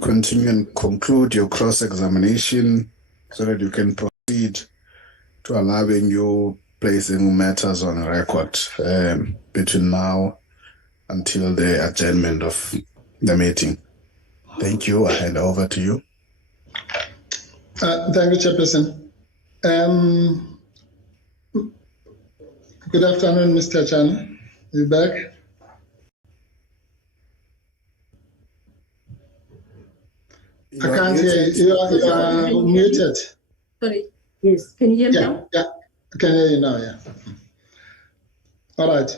continue and conclude your cross-examination so that you can proceed to allowing you placing matters on record between now until the adjournment of the meeting. Thank you. I hand over to you. Thank you, Chairperson. Good afternoon, Mr. Thejane. You back? I can't hear you. You are muted. Sorry. Yes. Can you hear me now? Yeah, I can hear you now, yeah. All right.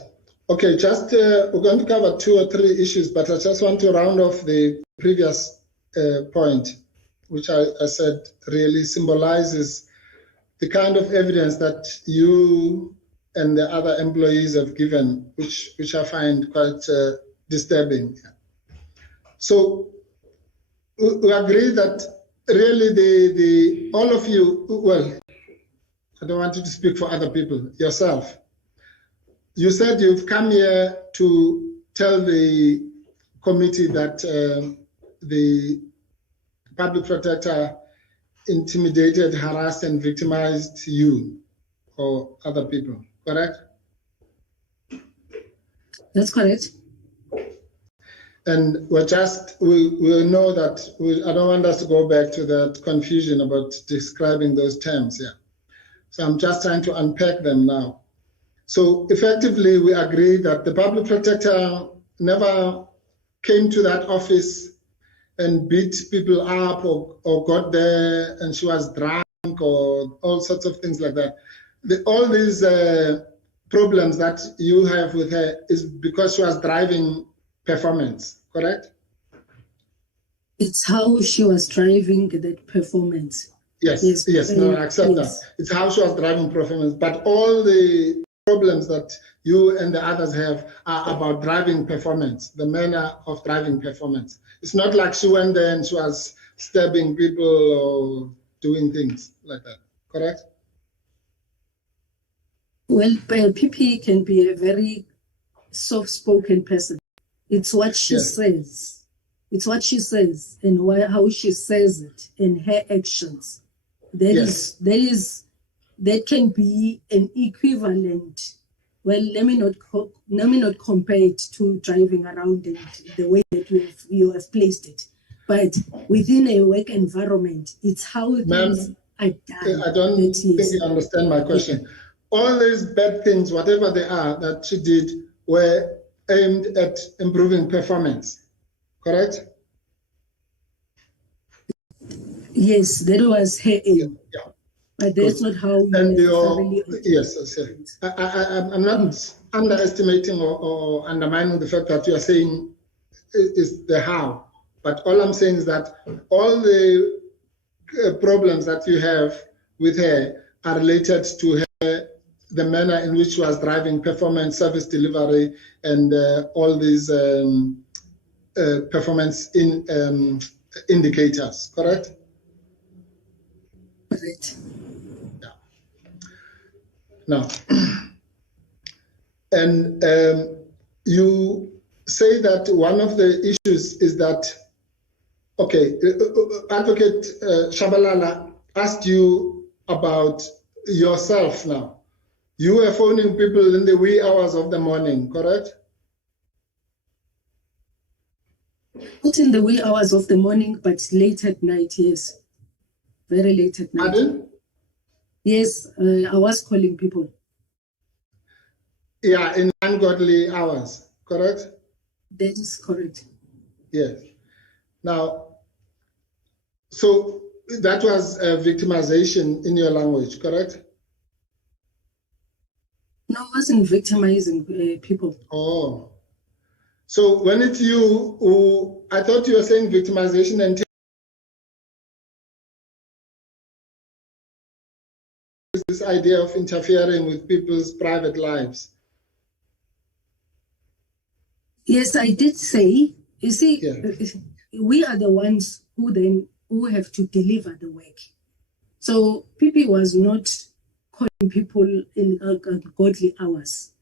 Okay, just we're going to cover 2 or 3 issues, but I just want to round off the previous point, which I said really symbolizes the kind of evidence that you and the other employees have given, which I find quite disturbing. So we agree that really all of you, well, I don't want you to speak for other people, yourself. You said you've come here to tell the committee that the public protector intimidated, harassed, and victimized you or other people, correct? That's correct. And we know that I don't want us to go back to that confusion about describing those terms, yeah. So I'm just trying to unpack them now. So effectively, we agree that the public protector never came to that office and beat people up or got there and she was drunk or all sorts of things like that. All these problems that you have with her is because she was driving performance, correct? It's how she was driving that performance. Yes, no, I accept that. It's how she was driving performance, but all the problems that you and the others have are about driving performance, the manner of driving performance. It's not like she went there and she was stabbing people or doing things like that, correct? Well, PP can be a very soft-spoken person. It's what she says. It's what she says and how she says it in her actions. That can be an equivalent. Well, let me not compare it to driving around and the way that you have placed it. But within a work environment, it's how things are done. I don't think you understand my question. Yeah. All these bad things, whatever they are, that she did, were aimed at improving performance, correct? Yes, that was her aim. Yeah. But that's not how you yes. I'm not underestimating or undermining the fact that you are saying is the how. But all I'm saying is that all the problems that you have with her are related to her, the manner in which she was driving performance, service delivery, and all these performance indicators, correct? Correct. Yeah. Now, and you say that one of the issues is that, okay, Advocate Shabalala asked you about yourself now. You were phoning people in the wee hours of the morning, correct? Not in the wee hours of the morning, but late at night, yes. Very late at night. Pardon? Yes, I was calling people. Yeah, in ungodly hours, correct? That is correct. Yes. Now, so that was victimization in your language, correct? No, I wasn't victimizing people. Oh. So when it's you who, I thought you were saying victimization and this idea of interfering with people's private lives. Yes, I did say, you see, we are the ones who have to deliver the work. So PP was not calling people in godly hours.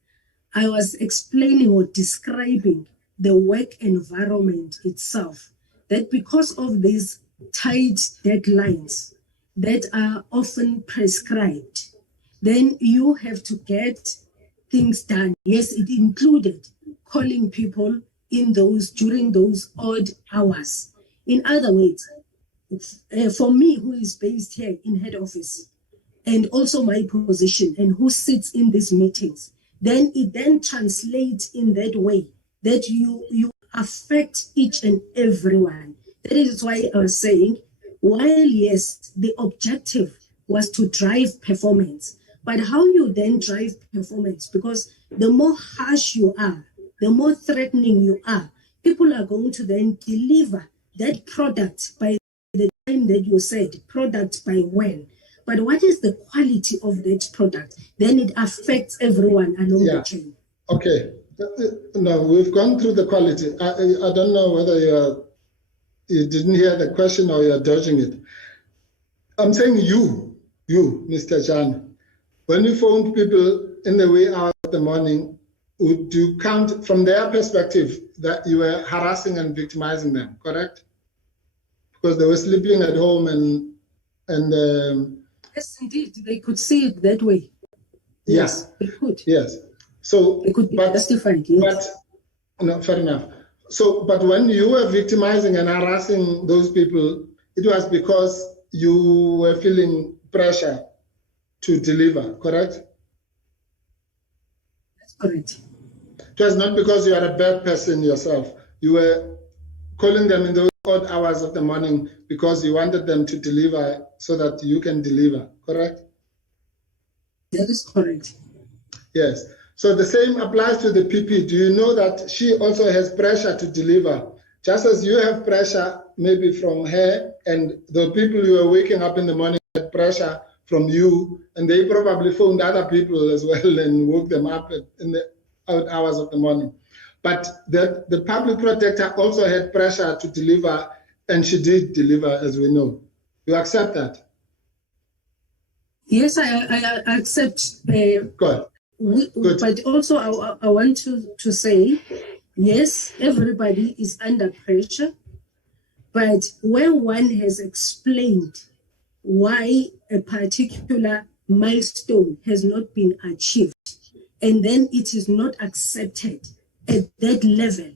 I was explaining or describing the work environment itself that because of these tight deadlines that are often prescribed, then you have to get things done. Yes, it included calling people during those odd hours. In other words, for me, who is based here in head office, and also my position, and who sits in these meetings, then it then translates in that way that you affect each and everyone. That is why I was saying, while yes, the objective was to drive performance, but how you then drive performance, because the more harsh you are, the more threatening you are, people are going to then deliver that product by the time that you said, product by when. But what is the quality of that product? Then it affects everyone along the chain. Okay. No, we've gone through the quality. I don't know whether you didn't hear the question or you're dodging it. I'm saying you, Mr. Thejane, when you phoned people in the wee hours of the morning, would you count from their perspective that you were harassing and victimizing them, correct? Because they were sleeping at home and yes, indeed, they could see it that way. Yes, they could. Yes. So they could be justified. Yes. But no, fair enough. So, but when you were victimizing and harassing those people, it was because you were feeling pressure to deliver, correct? That's correct. It was not because you are a bad person yourself. You were calling them in those odd hours of the morning because you wanted them to deliver so that you can deliver, correct? That is correct. Yes. So the same applies to the PP. Do you know that she also has pressure to deliver? Just as you have pressure maybe from her, and the people you are waking up in the morning had pressure from you, and they probably phoned other people as well and woke them up in the odd hours of the morning. But the public protector also had pressure to deliver, and she did deliver, as we know. You accept that? Yes, I accept. Good. Good. But also I want to say, yes, everybody is under pressure, but when one has explained why a particular milestone has not been achieved, and then it is not accepted at that level,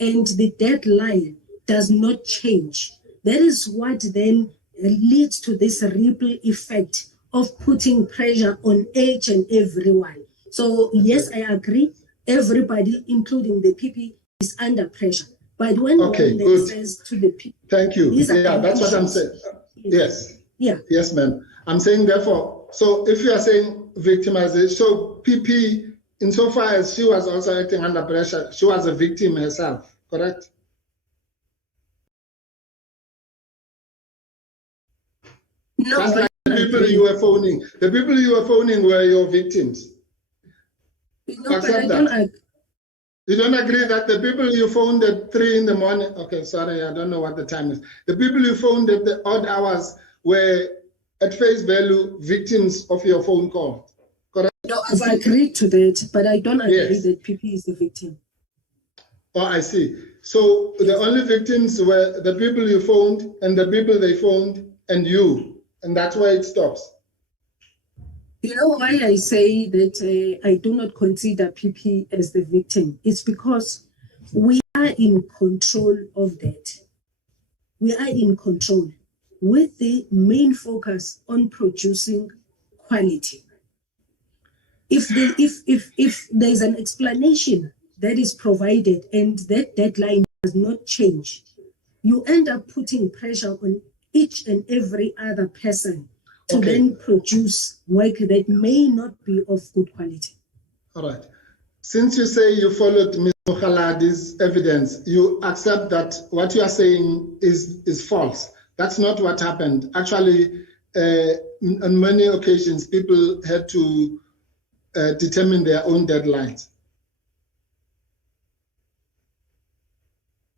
and the deadline does not change, that is what then leads to this ripple effect of putting pressure on each and everyone. So yes, I agree, everybody, including the PP, is under pressure. But when one then says to the PP... Thank you. Yeah, that's what I'm saying. Yes. Yeah. Yes, ma'am. I'm saying therefore, so if you are saying victimization, so PP, insofar as she was also acting under pressure, she was a victim herself, correct? No. Just like the people you were phoning were your victims. No, accept that. You don't agree that the people you phoned at 3 in the morning, okay, sorry, I don't know what the time is. The people you phoned at the odd hours were at face value victims of your phone call, correct? No, I've agreed to that, but I don't agree that PP is the victim. Oh, I see. So the only victims were the people you phoned and the people they phoned and you, and that's where it stops. You know why I say that I do not consider PP as the victim? It's because we are in control of that. We are in control with the main focus on producing quality. If there's an explanation that is provided and that deadline does not change, you end up putting pressure on each and every other person to then produce work that may not be of good quality. All right. Since you say you followed Ms. Mokhaladi's evidence, you accept that what you are saying is false. That's not what happened. Actually, on many occasions, people had to determine their own deadlines.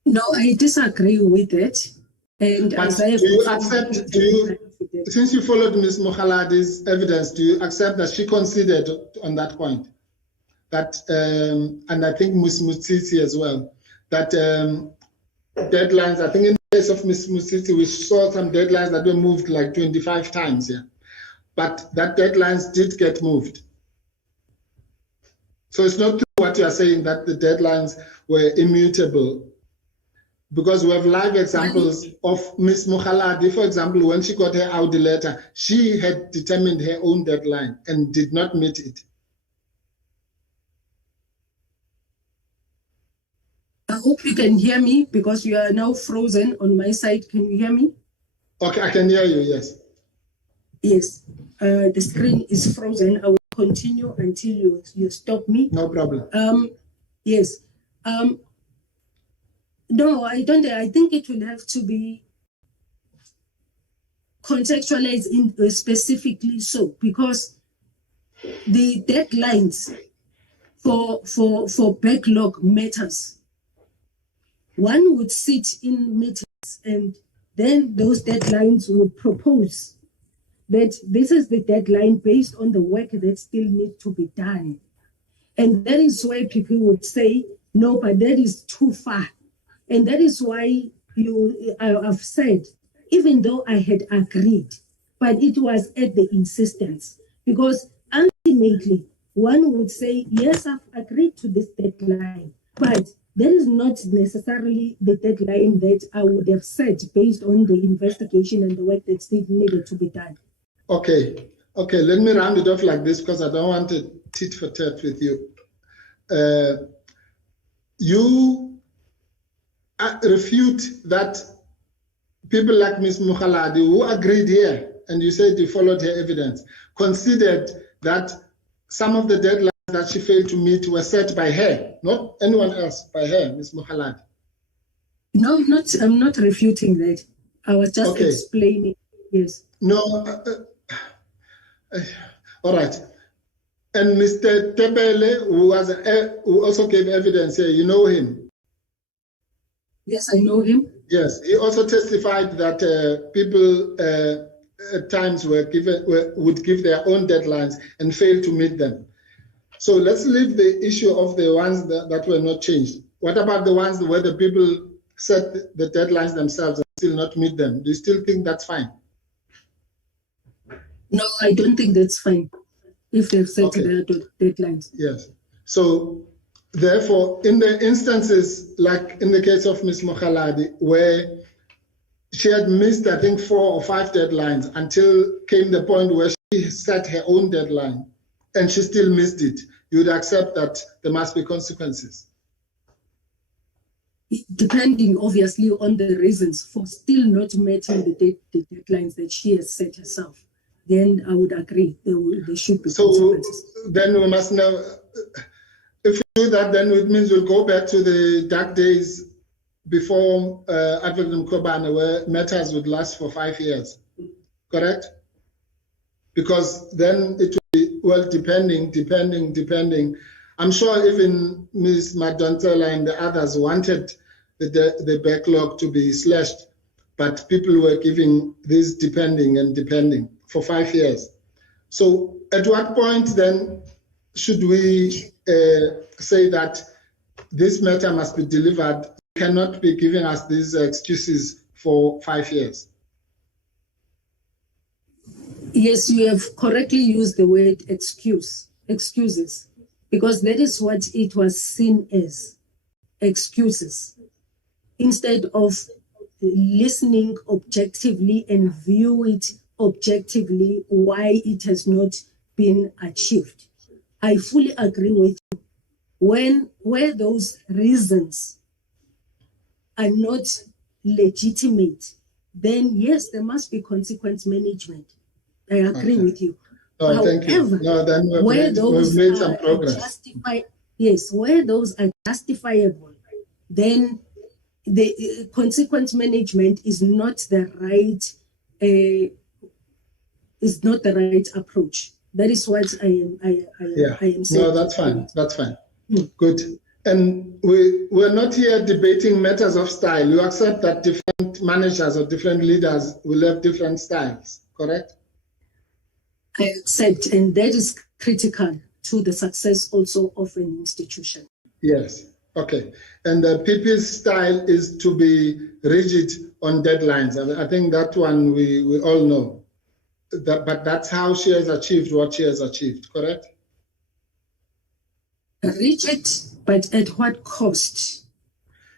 No, I disagree with it. And but do you accept, since you followed Ms. Mokhaladi's evidence, do you accept that she conceded on that point? That, and I think Ms. Mutsisi as well, that deadlines, I think in case of Ms. Musisi, we saw some deadlines that were moved like 25 times, yeah. But that deadlines did get moved. So it's not true what you are saying that the deadlines were immutable, because we have live examples of Ms. Mokhaladi, for example, when she got her Audi letter, she had determined her own deadline and did not meet it. I hope you can hear me, because you are now frozen on my side. Can you hear me? Okay, I can hear you, yes. Yes, the screen is frozen. I will continue until you stop me. No problem. Yes. No, I don't. I think it will have to be contextualized specifically so, because the deadlines for backlog matters. One would sit in meetings and then those deadlines would propose that this is the deadline based on the work that still needs to be done. And that is why people would say, no, but that is too far. And that is why I've said, even though I had agreed, but it was at the insistence. Because ultimately, one would say, yes, I've agreed to this deadline, but that is not necessarily the deadline that I would have set based on the investigation and the work that still needed to be done. Okay, let me round it off like this, because I don't want to tit for tat with you. You refute that people like Ms. Mokhaladi, who agreed here, and you said you followed her evidence, considered that some of the deadlines that she failed to meet were set by her, not anyone else, by her, Ms. Mokhaladi. No, I'm not refuting that. I was just explaining, yes. No, all right. And Mr. Tebele, who also gave evidence here, you know him? Yes, I know him. Yes, he also testified that people at times would give their own deadlines and fail to meet them. So let's leave the issue of the ones that were not changed. What about the ones where the people set the deadlines themselves and still not meet them? Do you still think that's fine? No, I don't think that's fine if they've set their deadlines. Yes. So therefore, in the instances, like in the case of Ms. Mokhaladi, where she had missed, I think, 4 or 5 deadlines until came the point where she set her own deadline and she still missed it, you would accept that there must be consequences? Depending, obviously, on the reasons for still not meeting the deadlines that she has set herself, then I would agree there should be consequences. So then we must know, if we do that, then it means we'll go back to the dark days before Adv Mkhwebane, where matters would last for 5 years, correct? Because then it will be, well, depending. I'm sure even Ms. Madontela and the others wanted the backlog to be slashed, but people were giving this depending for 5 years. So at what point then should we say that this matter must be delivered? You cannot be giving us these excuses for 5 years. Yes, you have correctly used the word excuses, because that is what it was seen as, excuses, instead of listening objectively and view it objectively why it has not been achieved. I fully agree with you. Where those reasons are not legitimate, then yes, there must be consequence management. I agree with you. Oh, thank you. No, then we've made some progress. Where those are justifiable, then the consequence management is not the right approach. That is what I am saying. No, that's fine. That's fine. Good. And we're not here debating matters of style. You accept that different managers or different leaders will have different styles, correct? I accept, and that is critical to the success also of an institution. Yes. Okay. And the PP's style is to be rigid on deadlines. I think that one we all know. But that's how she has achieved what she has achieved, correct? Rigid, but at what cost?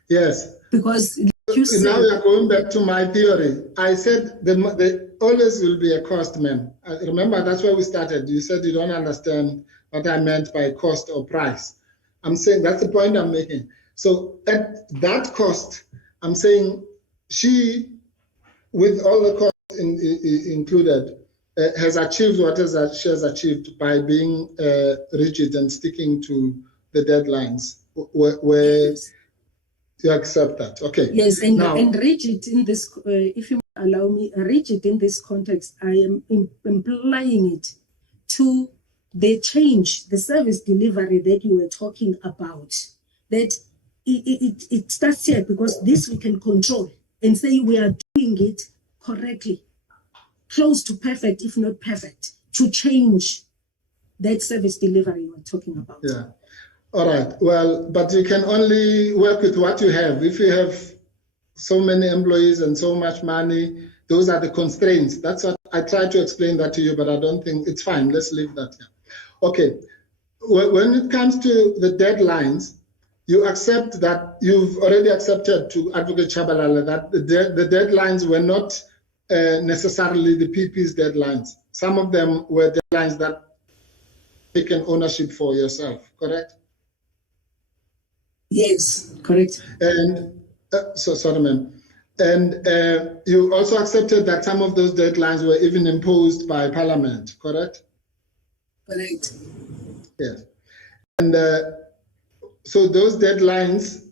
Yes. Because you said, now we are going back to my theory. I said there always will be a cost, man. Remember, that's where we started. You said you don't understand what I meant by cost or price. I'm saying that's the point I'm making. So at that cost, I'm saying she, with all the costs included, has achieved what she has achieved by being rigid and sticking to the deadlines where yes. You accept that, okay? Yes, and rigid in this, if you allow me, rigid in this context, I am implying it to the change, the service delivery that you were talking about. That it starts here because this we can control and say we are doing it correctly, close to perfect, if not perfect, to change that service delivery we're talking about. Yeah. All right. Well, but you can only work with what you have. If you have so many employees and so much money, those are the constraints. That's what I tried to explain that to you, but I don't think it's fine. Let's leave that here. Okay. When it comes to the deadlines, you accept that you've already accepted to Advocate Chabalala that the deadlines were not necessarily the PP's deadlines. Some of them were deadlines that taken ownership for yourself, correct? Yes, correct. And sorry, ma'am. And you also accepted that some of those deadlines were even imposed by Parliament, correct? Correct. Yes. And so those deadlines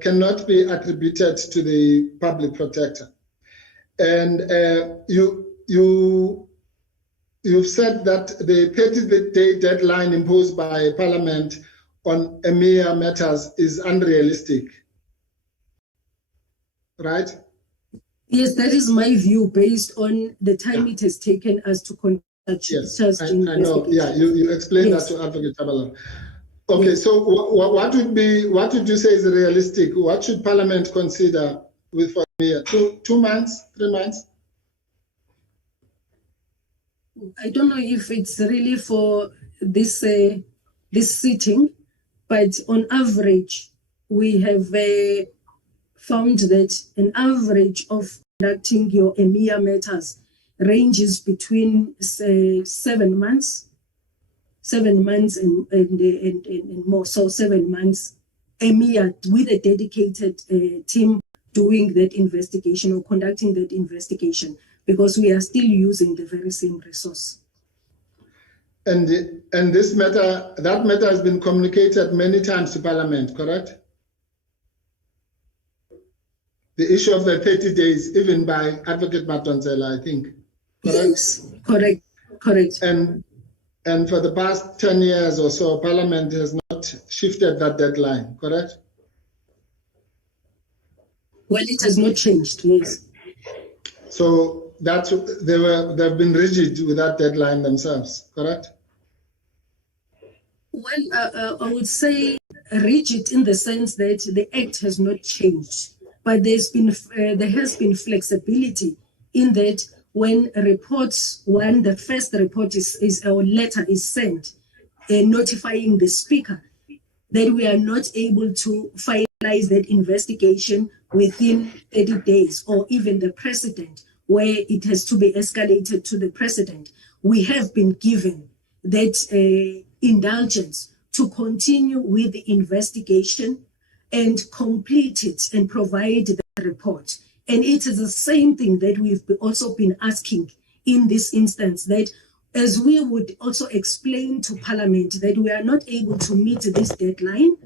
cannot be attributed to the public protector. And you've said that the 30-day deadline imposed by Parliament on EMEA matters is unrealistic, right? Yes, that is my view based on the time it has taken us to conduct yes, just I know. Yeah, you explained yes. that to Advocate Chabalala. Okay, yes. so what would you say is realistic? What should Parliament consider with for EMEA? 2 months, 3 months? I don't know if it's really for this this sitting, but on average, we have found that an average of conducting your EMEA matters ranges between 7 months, 7 months and more. So 7 months EMEA with a dedicated team doing that investigation or conducting that investigation, because we are still using the very same resource. And this matter, that matter has been communicated many times to Parliament, correct? The issue of the 30 days, even by Advocate Matonzela, I think. Correct? Yes, correct. And for the past 10 years or so, Parliament has not shifted that deadline, correct? Well, it has not changed, yes. So they've been rigid with that deadline themselves, correct? Well, I would say rigid in the sense that the act has not changed, but there has been flexibility in that when reports, when the first report or letter is sent, notifying the speaker that we are not able to finalize that investigation within 30 days, or even the president, where it has to be escalated to the president, we have been given that indulgence to continue with the investigation and complete it and provide the report. And it is the same thing that we've also been asking in this instance, that as we would also explain to Parliament that we are not able to meet this deadline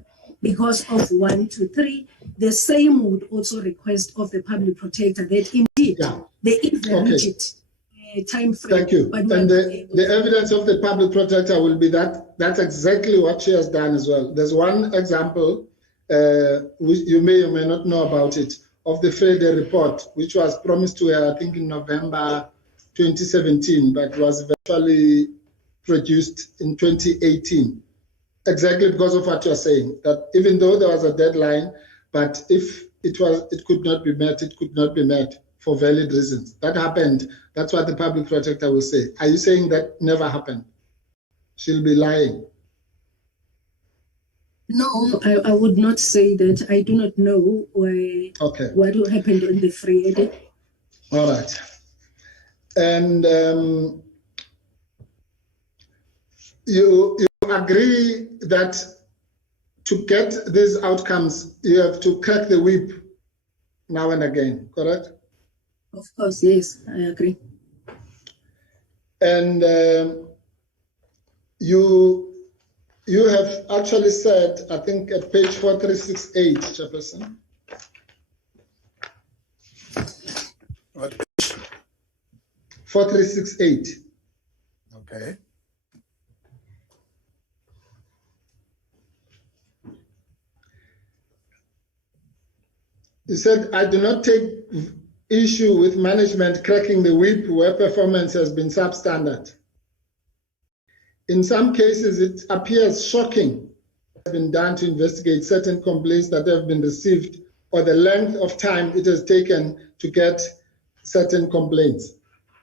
because of 1, 2, 3, the same would also request of the public protector that indeed there is a rigid time frame. Thank you. But and the evidence of the public protector will be that that's exactly what she has done as well. There's one example, which you may or may not know about it, of the Friday report, which was promised to her, I think, in November 2017, but was eventually produced in 2018. exactly because of what you're saying, that even though there was a deadline, but if it could not be met, it could not be met for valid reasons. That happened. That's what the public protector will say. Are you saying that never happened? She'll be lying. No, I would not say that. I do not know what happened on the Friday. All right. And you agree that to get these outcomes, you have to crack the whip now and again, correct? Of course, yes, I agree. And you have actually said, I think at page 4368, Chairperson. What page? 4368. Okay. You said, I do not take issue with management cracking the whip where performance has been substandard. In some cases, it appears shocking what has been done to investigate certain complaints that have been received or the length of time it has taken to get certain complaints.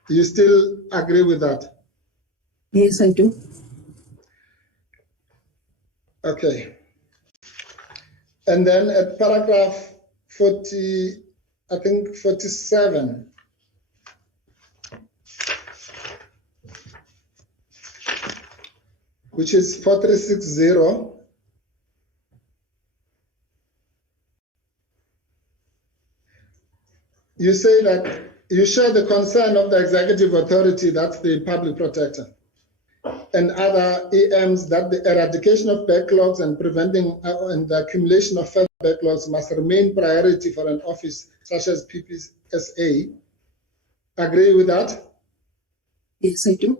Do you still agree with that? Yes, I do. Okay. And then at paragraph 40, I think 47, which is 4360. You say that you share the concern of the executive authority, that's the public protector, and other EMs that the eradication of backlogs and preventing and the accumulation of further backlogs must remain priority for an office such as PPSA. Agree with that? Yes, I do.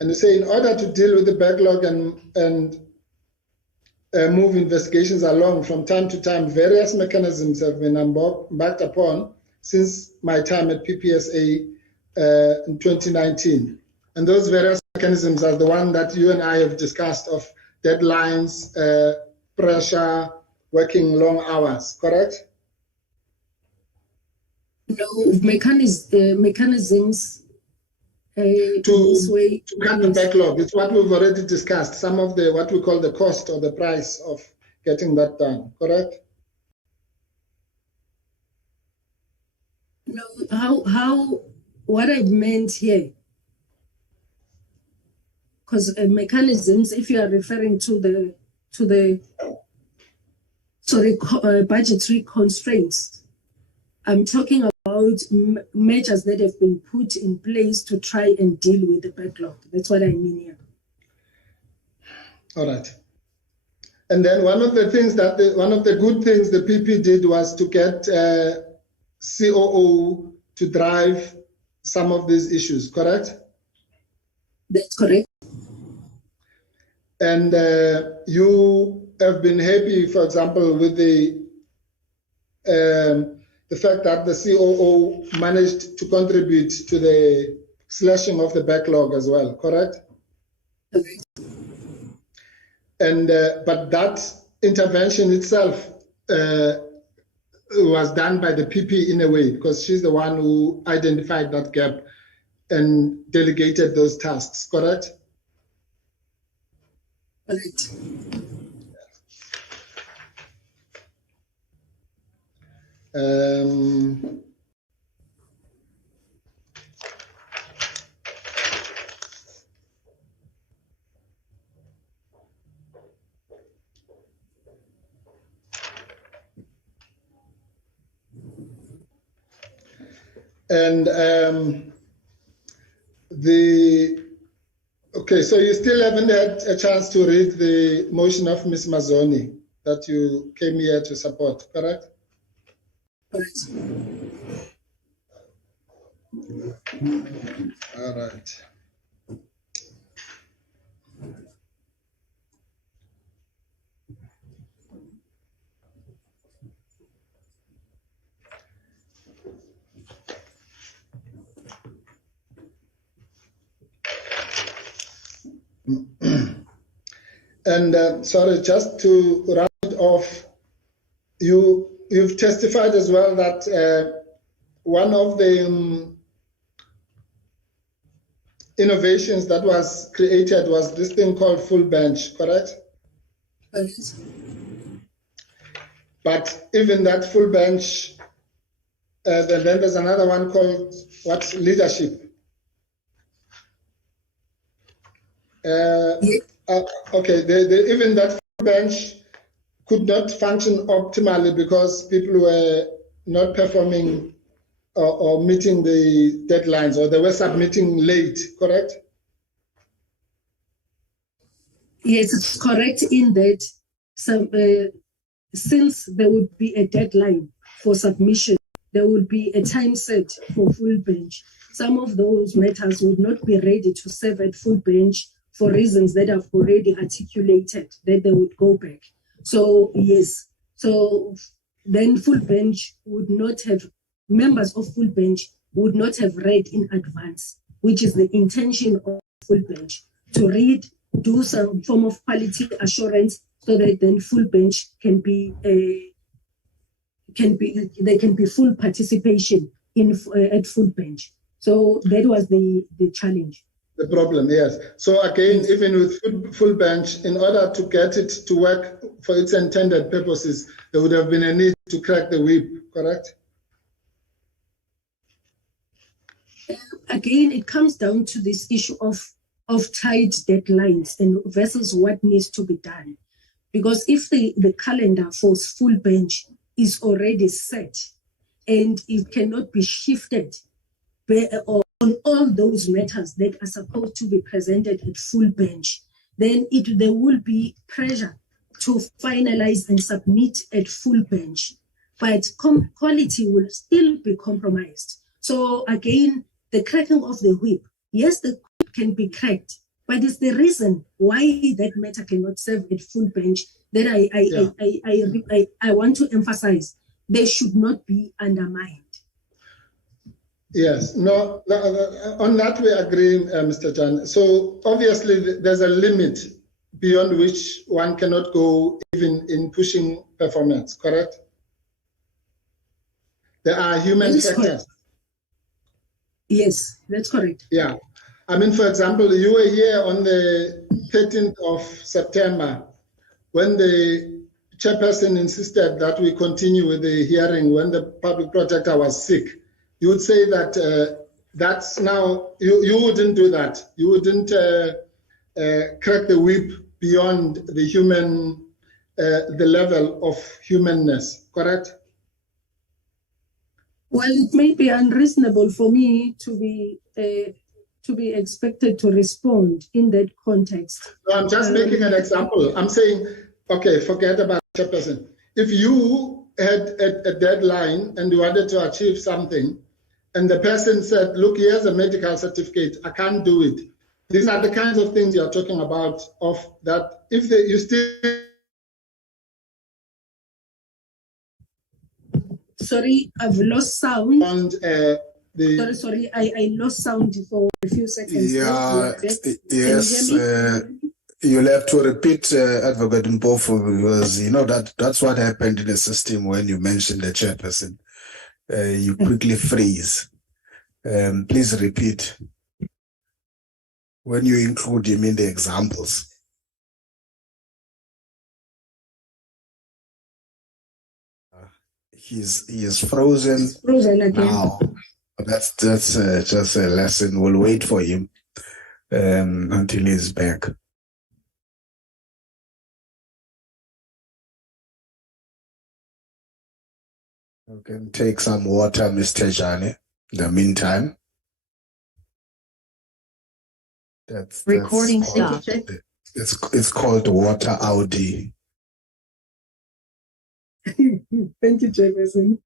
And you say in order to deal with the backlog and move investigations along from time to time, various mechanisms have been embarked upon since my time at PPSA in 2019. And those various mechanisms are the one that you and I have discussed of deadlines, pressure, working long hours, correct? No, mechanisms this way. To cut the backlog. It's what we've already discussed, some of the what we call the cost or the price of getting that done, correct? No, how what I meant here, because mechanisms, if you are referring to the budgetary constraints, I'm talking about measures that have been put in place to try and deal with the backlog. That's what I mean here. All right. And then one of the things that one of the good things the PP did was to get COO to drive some of these issues, correct? That's correct. And you have been happy, for example, with the fact that the COO managed to contribute to the slashing of the backlog as well, correct? Correct. And but that intervention itself was done by the PP in a way, because she's the one who identified that gap and delegated those tasks, correct? Correct. Okay, so you still haven't had a chance to read the motion of Ms. Mazzoni that you came here to support, correct? Correct. All right. And sorry, just to round it off, you've testified as well that one of the innovations that was created was this thing called full bench, correct? Yes. But even that full bench, then there's another one called what's leadership. Okay, even that full bench could not function optimally because people were not performing or meeting the deadlines, or they were submitting late, correct? Yes, it's correct in that since there would be a deadline for submission, there would be a time set for full bench. Some of those matters would not be ready to serve at full bench for reasons that I've already articulated, that they would go back. So yes, so then full bench would not have, members of full bench would not have read in advance, which is the intention of full bench, to read, do some form of quality assurance so that then full bench can be full participation in at full bench. So that was the challenge. The problem, yes. So again, yes, even with full bench, in order to get it to work for its intended purposes, there would have been a need to crack the whip, correct? Again, it comes down to this issue of tight deadlines and versus what needs to be done. Because if the calendar for full bench is already set and it cannot be shifted on all those matters that are supposed to be presented at full bench, then there will be pressure to finalize and submit at full bench. But quality will still be compromised. So again, the cracking of the whip, yes, the whip can be cracked, but it's the reason why that matter cannot serve at full bench that I want to emphasize. They should not be undermined. Yes, no, on that we agree, Mr. Jan. So obviously there's a limit beyond which one cannot go even in pushing performance, correct? There are human factors. Correct. Yes, that's correct. Yeah. I mean, for example, you were here on the 13th of September when the chairperson insisted that we continue with the hearing when the public protector was sick. You would say that that's now, you wouldn't do that. You wouldn't crack the whip beyond the human, the level of humanness, correct? Well, it may be unreasonable for me to be expected to respond in that context. No, I'm just making an example. I'm saying, okay, forget about the chairperson. If you had a deadline and you wanted to achieve something, and the person said, look, here's a medical certificate, I can't do it. These are the kinds of things you're talking about, of that if you still... Sorry, I've lost sound. And, sorry, I lost sound for a few seconds. Yeah, yes. You'll have to repeat Adv Mpofu, because you know that's what happened in the system when you mentioned the chairperson. You quickly freeze. Please repeat. When you include him in the examples. He is frozen. It's frozen again. Now. That's just a lesson. We'll wait for him until he's back. You can take some water, Mr. Thejane, in the meantime. That's recording stopped. It's called water Audi. Thank you, Chairperson.